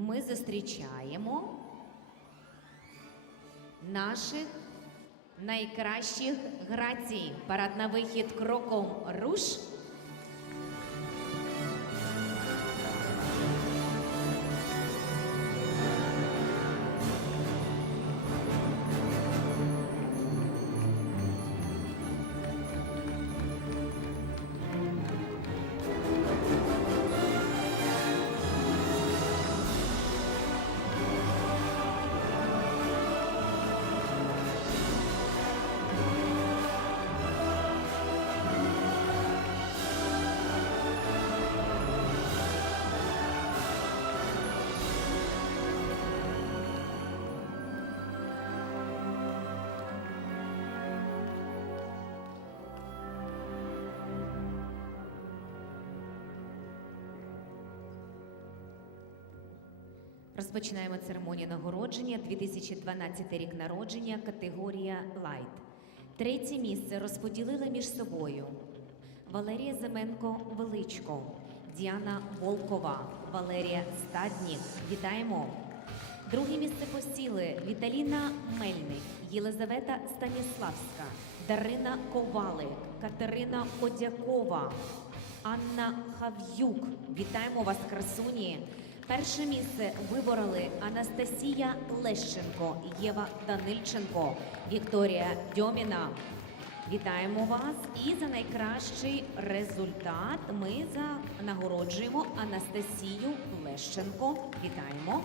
ми зустрічаємо наших найкращих грацій. Парад на вихід кроком руш. Розпочинаємо церемонію нагородження 2012 рік народження, категорія Лайт. Третє місце розподілили між собою Валерія Зименко Величко, Діана Волкова, Валерія Стаднік. Вітаємо! Друге місце посіли Віталіна Мельник, Єлизавета Станіславська, Дарина Ковалик, Катерина Одякова, Анна Хав'юк. Вітаємо вас, красуні! Перше місце вибороли Анастасія Лещенко, Єва Данильченко, Вікторія Дьоміна. Вітаємо вас! І за найкращий результат ми нагороджуємо Анастасію Лещенко. Вітаємо!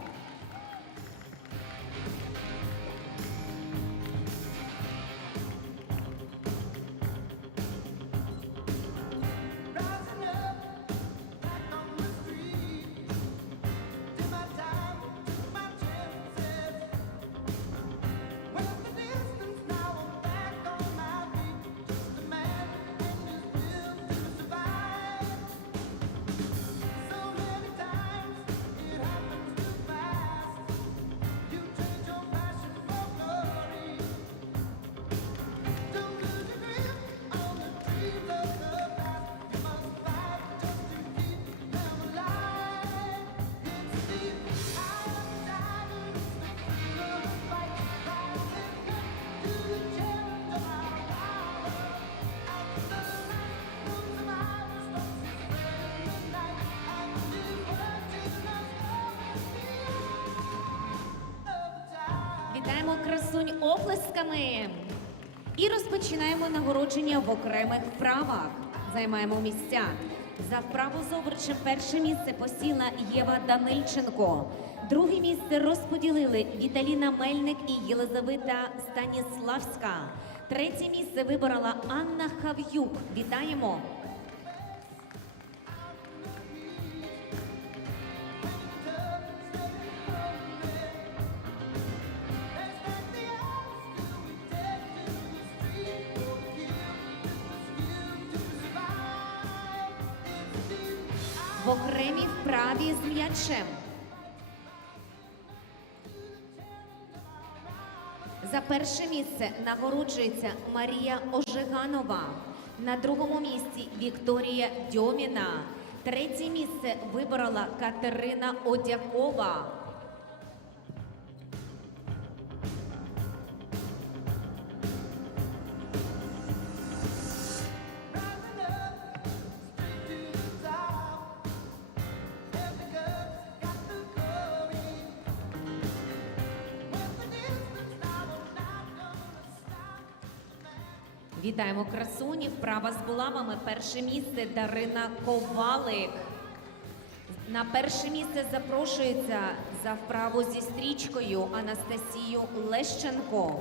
Вітаємо красунь оплесками! І розпочинаємо нагородження в окремих вправах. Займаємо місця. За вправу з обручем перше місце посіла Єва Данильченко. Друге місце розподілили Віталіна Мельник і Єлизавета Станіславська. Третє місце виборола Анна Хав'юк. Вітаємо! В окремій вправі з м'ячем. За перше місце нагороджується Марія Ожиганова. На другому місці Вікторія Дьоміна. Третє місце виборола Катерина Одякова. Вітаємо красуні. Вправа з булавами. Перше місце Дарина Ковалик. На перше місце запрошується за вправу зі стрічкою Анастасію Лещенко.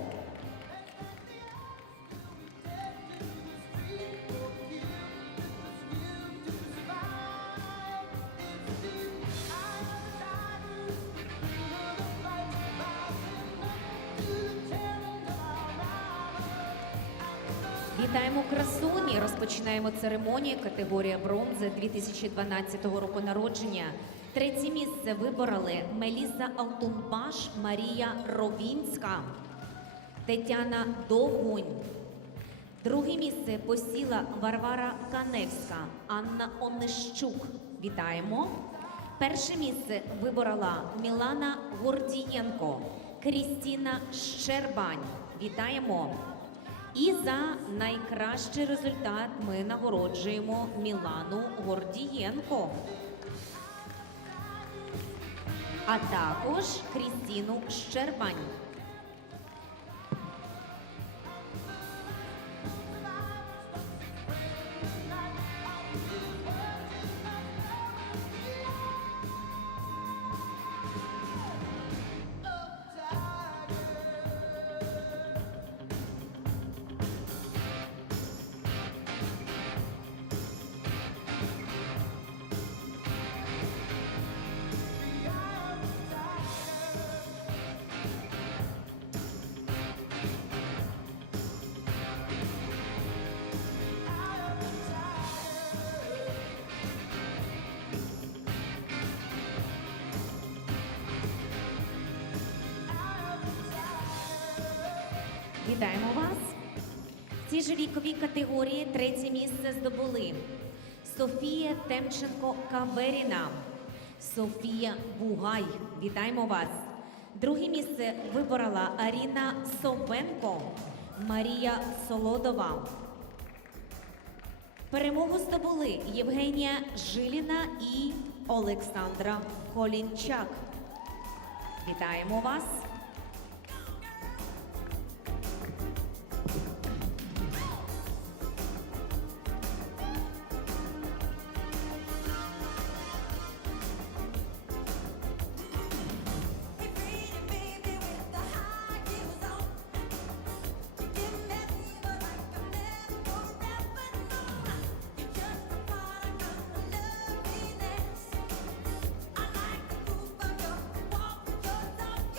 Вітаємо красуні. Розпочинаємо церемонію категорія бронзи 2012 року народження. Третє місце вибороли Меліса Алтунбаш, Марія Ровінська, Тетяна Довгунь. Друге місце посіла Варвара Каневська, Анна Онищук. Вітаємо. Перше місце виборола Мілана Гордієнко, Крістіна Щербань. Вітаємо! І за найкращий результат ми нагороджуємо Мілану Гордієнко. А також Крістіну Щербань. Вітаємо вас! В цій же віковій категорії третє місце здобули Софія Темченко Каверіна, Софія Бугай. Вітаємо вас! Друге місце виборола Аріна Совенко, Марія Солодова. Перемогу здобули Євгенія Жиліна і Олександра Колінчак. Вітаємо вас!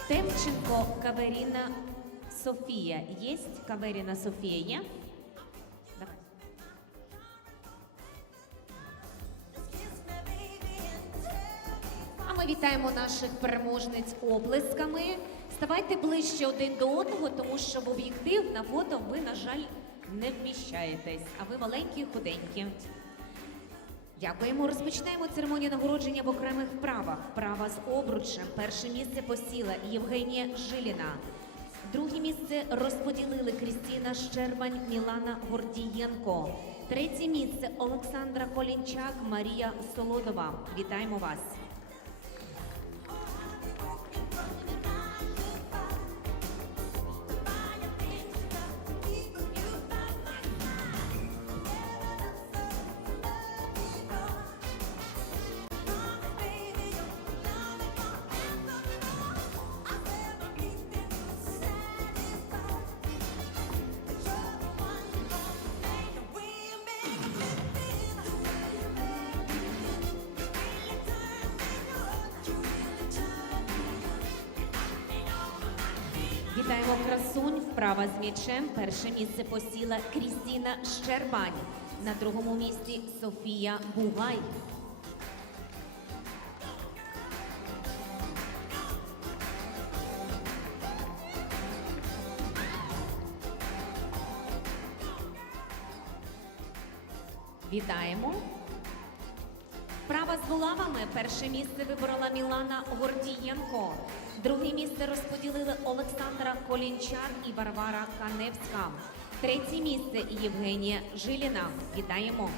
Темченко Каверіна Софія. Єсть Каверіна Софія є? А ми вітаємо наших переможниць оплесками. Ставайте ближче один до одного, тому що в об'єктив на фото ви, на жаль, не вміщаєтесь, а ви маленькі худенькі. Дякуємо. Розпочнемо церемонію нагородження в окремих правах. Права з обручем. Перше місце посіла Євгенія Жиліна. Друге місце розподілили Крістіна Щербань, Мілана Гордієнко. Третє місце Олександра Колінчак, Марія Солодова. Вітаємо вас! Вітаємо красунь. Вправа з м'ячем. Перше місце посіла Крістіна Щербань. На другому місці Софія Бугай. Вітаємо. Вправа з булавами. Перше місце виборола Мілана Гордієнко. Друге місце розподілили Олександра Колінчан і Варвара Каневська. Третє місце Євгенія Жиліна. Вітаємо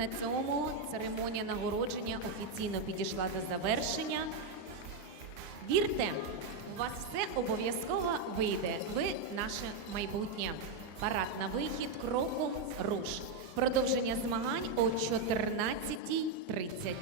На цьому церемонія нагородження офіційно підійшла до завершення. Вірте, у вас все обов'язково вийде. Ви наше майбутнє. Парад на вихід кроком руш. Продовження змагань о 14.30.